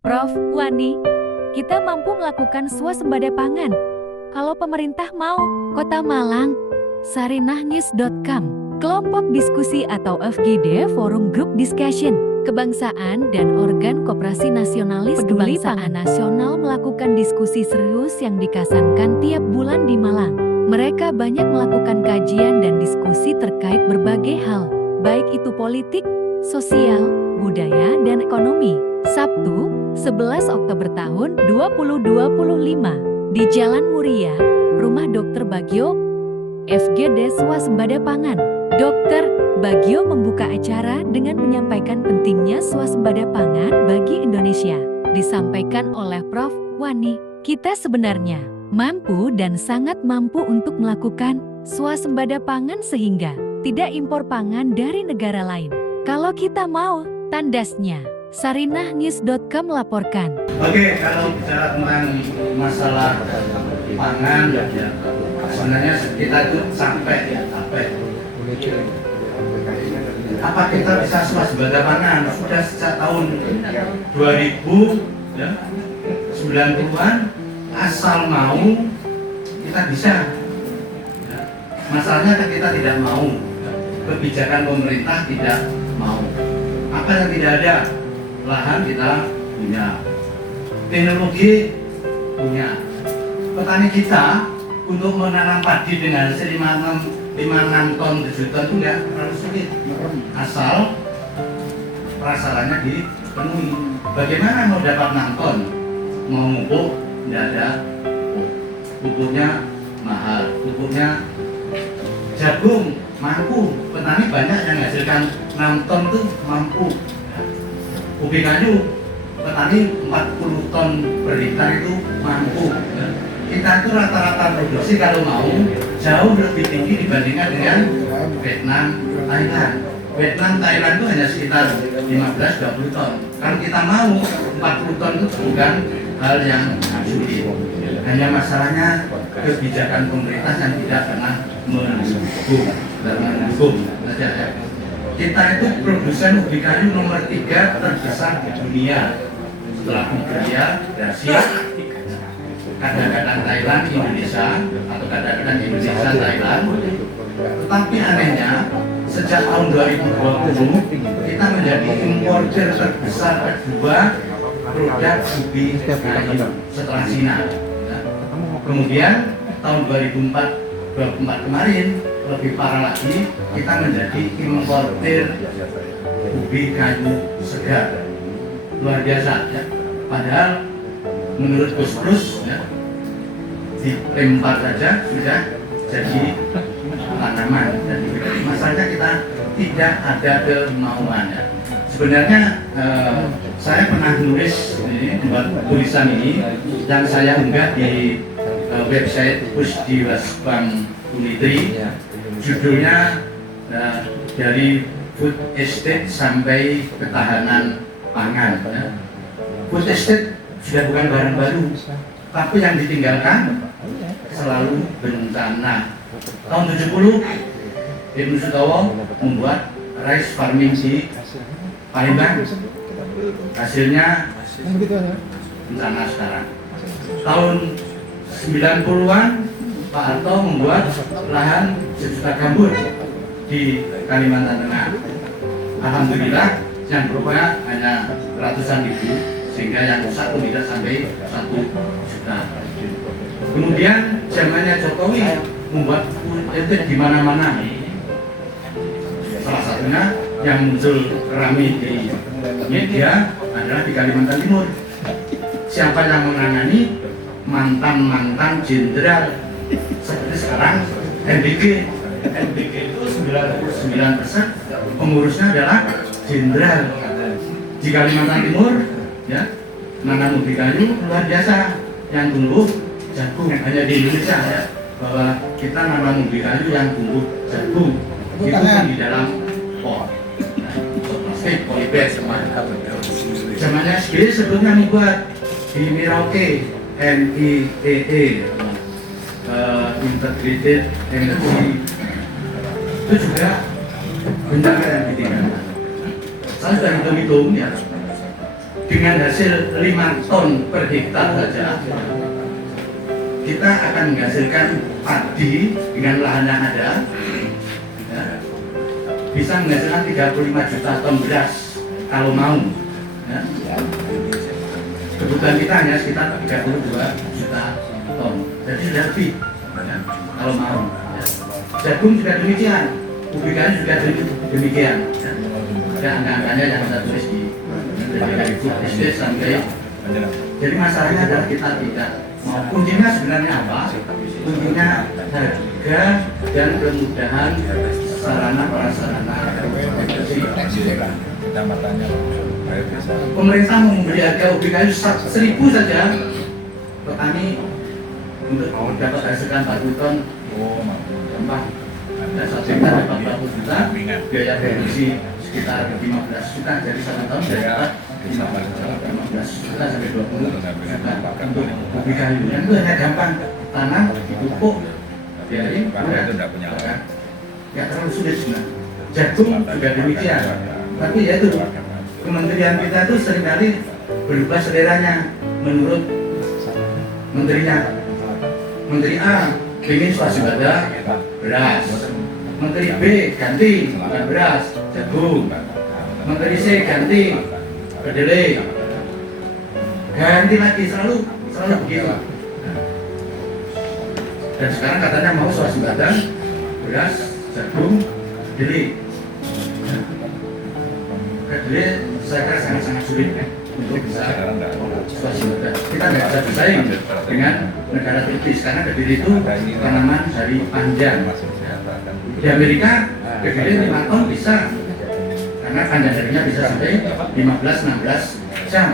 Prof. Wani, kita mampu melakukan swasembada pangan. Kalau pemerintah mau, Kota Malang, sarinahnews.com, Kelompok Diskusi atau FGD Forum Group Discussion, Kebangsaan dan Organ Koperasi Nasionalis Peduli Pangan Nasional melakukan diskusi serius yang dikasankan tiap bulan di Malang. Mereka banyak melakukan kajian dan diskusi terkait berbagai hal, baik itu politik, sosial, budaya, dan ekonomi. Sabtu, 11 Oktober tahun 2025, di Jalan Muria, Rumah Dr. Bagio, FGD Swasembada Pangan. Dr. Bagio membuka acara dengan menyampaikan pentingnya swasembada pangan bagi Indonesia. Disampaikan oleh Prof. Wani, kita sebenarnya mampu dan sangat mampu untuk melakukan swasembada pangan sehingga tidak impor pangan dari negara lain. Kalau kita mau, tandasnya. Sarinahnews.com melaporkan. Oke, kalau bicara tentang masalah pangan, sebenarnya kita itu sampai apa kita bisa swasembada pangan sudah sejak tahun 2090-an, asal mau kita bisa. Masalahnya kita tidak mau, kebijakan pemerintah tidak mau. Apa yang tidak ada? Lahan kita punya, teknologi punya, petani kita untuk menanam padi dengan hasil 5 ton, 7 ton itu enggak terlalu sulit, asal prasarannya dipenuhi. Bagaimana mau dapat 6 ton? Mau pupuk, tidak ada, pupuknya mahal, pupuknya jagung mampu, petani banyak yang menghasilkan 6 ton itu mampu. Ubi kayu, petani 40 ton per hektar itu mampu. Kita itu rata-rata produksi kalau mau jauh lebih tinggi dibandingkan dengan Vietnam, Thailand. Vietnam, Thailand itu hanya sekitar 15-20 ton. Kalau kita mau 40 ton itu bukan hal yang sulit. Hanya masalahnya kebijakan pemerintah yang tidak pernah mendukung saja ya. Kita itu produsen ubi kayu nomor 3 terbesar di dunia setelah Nigeria, Brasil, kadang-kadang Thailand, Indonesia, atau kadang-kadang Indonesia, Thailand. Tetapi anehnya, sejak tahun 2020 kita menjadi importer terbesar kedua produk ubi kayu setelah Cina. Kemudian tahun 2024 kemarin lebih parah lagi, kita menjadi importer ubi kayu segar. Luar biasa ya. Padahal menurut Gus ya, dilempar saja sudah jadi tanaman. Jadi masalahnya kita tidak ada kemauan ya. Sebenarnya saya pernah nulis ini, membuat tulisan ini yang saya unggah di website Pusdiwasbank Unitri. Judulnya dari food estate sampai ketahanan pangan. Food estate sudah bukan barang baru, tapi yang ditinggalkan selalu bencana. Tahun 70 Ibnu Sutowo membuat rice farming di Palembang. Hasilnya bencana sekarang. Tahun 90-an Pak Harto membuat lahan 1 juta gambut di Kalimantan Tengah. Alhamdulillah yang berubah hanya ratusan ribu, sehingga yang rusak pun tidak sampai 1 juta. Kemudian zamannya Jokowi membuat itu di mana-mana. Salah satunya yang muncul ramai di media adalah di Kalimantan Timur. Siapa yang menangani? Mantan jenderal. Seperti sekarang NBG itu 99% pengurusnya adalah jenderal. Di Kalimantan Timur ya, nanam ubi kayu luar biasa, yang tumbuh jagung. Hanya di Indonesia ya, bahwa kita nanam ubi kayu yang tumbuh jagung itu di dalam pot, plastik, polybag semua. Zamannya SBY sebelumnya membuat di Merauke NIEE, Integrated Energy, itu juga bencana yang ditinggalkan. Saya sudah hitung-hitung ya, dengan hasil 5 ton per hektar saja, kita akan menghasilkan padi dengan lahan yang ada, ya, bisa menghasilkan 35 juta ton beras kalau mau. Ya. Kebutuhan kita hanya sekitar 32 juta ton, jadi sudah lebih, ya, kalau mau. Ya. Jagung juga demikian, ubi kayu juga demikian. Ya. Ada angka-angkanya yang saya tulis dari SD sampai. Jadi masalahnya adalah kita tidak mau. Kuncinya sebenarnya apa? Kuncinya harga dan kemudahan sarana prasarana produksi. Pemerintah mau memberi harga ubi kayu 1.000 saja, petani untuk dapat hasilkan 40 ton gampang. Dan 1 hektar dapat 40 juta, biaya produksi sekitar 15 juta, jadi 1 tahun dapat 15 juta sampai 20 juta untuk ubi kayu. Dan itu hanya gampang, tanam, pupuk, biayain, nggak terlalu sulit sebenarnya. Jagung juga demikian, tapi ya itu kementerian kita itu seringkali berubah seleranya menurut menterinya. Menteri A ingin swasembada beras, Menteri B ganti bukan beras, jagung, Menteri C ganti kedelai, ganti lagi, selalu begitu. Dan sekarang katanya mau swasembada beras, jagung, kedelai. Kedelai saya kira sangat sulit untuk bisa swasembada. Kita nggak bisa bersaing dengan negara tropis karena kedelai itu tanaman dari panjang. Di Amerika kedelai 5 ton bisa, karena panjang darinya bisa sampai 15-16 jam.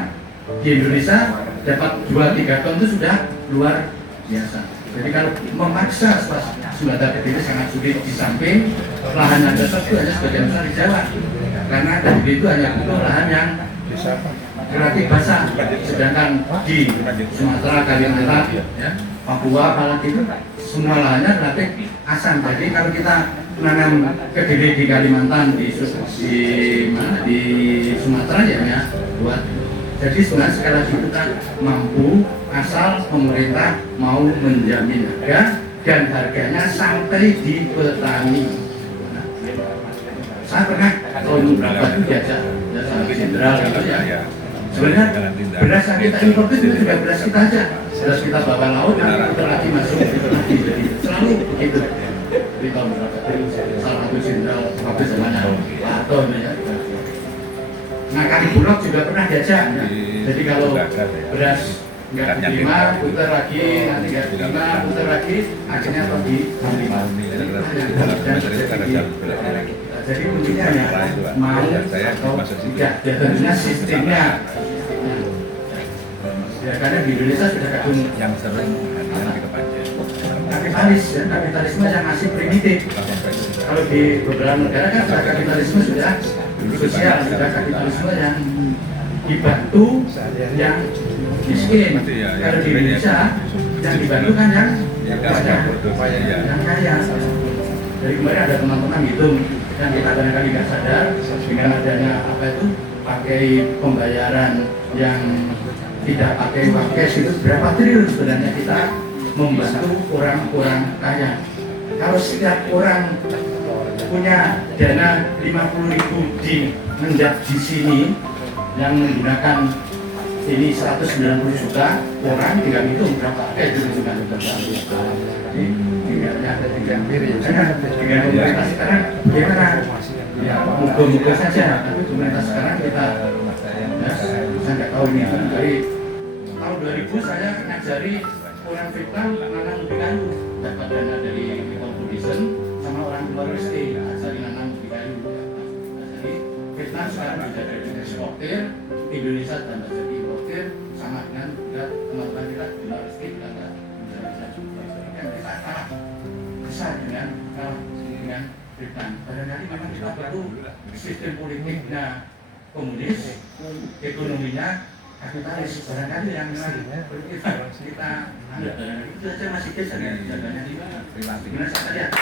Di Indonesia dapat 2-3 ton itu sudah luar biasa. Jadi kalau memaksa swasembada kedelai sangat sulit, di samping lahan yang dasar itu hanya sebagian besar di Jawa, karena kedelai itu hanya butuh lahan yang relatif basah, sedangkan di Sumatera, Kalimantan, ya, Papua, apalagi itu semua lahannya relatif asam. Jadi kalau kita menanam kedelai di Kalimantan, di Sumatera ya buat. Jadi sebenarnya sekali lagi kita mampu asal pemerintah mau menjamin harga dan harganya sampai di petani. Nah, saya pernah tahun berapa itu diajak sama jenderal gitu ya. Sebenarnya beras yang kita impor itu juga beras kita aja. Beras kita bawa laut, nanti kita lagi masuk itu lagi. Jadi selalu begitu. Di tahun berapa itu salah satu jenderal waktu zamannya Pak Harto ya. Nah, kami Bulog juga pernah diajak. Ya. Jadi kalau beras nggak diterima, putar lagi, nanti nggak diterima, putar lagi, akhirnya atau diterima. Jadi kuncinya ya mau atau tidak. Tentunya sistemnya. Ya, karena di Indonesia sudah kadung yang sering kapitalis, ya, kapitalisme yang masih primitif. Kalau di beberapa negara kan sudah kapitalisme sudah sosial, sudah kapitalisme yang dibantu yang miskin. Kalau di Indonesia yang dibantu kan yang kaya, yang kaya. Dari kemarin ada teman-teman gitu yang kita kadang-kadang nggak sadar dengan adanya apa itu pakai pembayaran yang tidak pakai uang cash itu berapa triliun sebenarnya kita membantu orang-orang kaya. Kalau setiap orang punya dana 50.000 di menjat di sini yang menggunakan ini 190 juta orang, tinggal hitung berapa itu juga jadi tinggalnya ada tinggal diri dengan pemerintah sekarang gimana ya moga-moga saja, tapi pemerintah sekarang kita ya, saya nggak tahu ini dari tahun 2000 saya ngajari orang Vietnam nanam ubi kayu, dapat dana dari Vietnam Foundation sama orang luar negeri ajari nanam ubi kayu. Jadi Vietnam sekarang sudah jadi eksportir, Indonesia tambah jadi importir, sama dengan teman-teman kita di luar negeri kita nggak bisa juga. Kan kita kalah besar dengan Vietnam. Barangkali memang kita perlu sistem politiknya komunis, ekonominya kapitalis. Barangkali yang kita itu saja masih geser ya, jaganya di mana? Gimana saya lihat?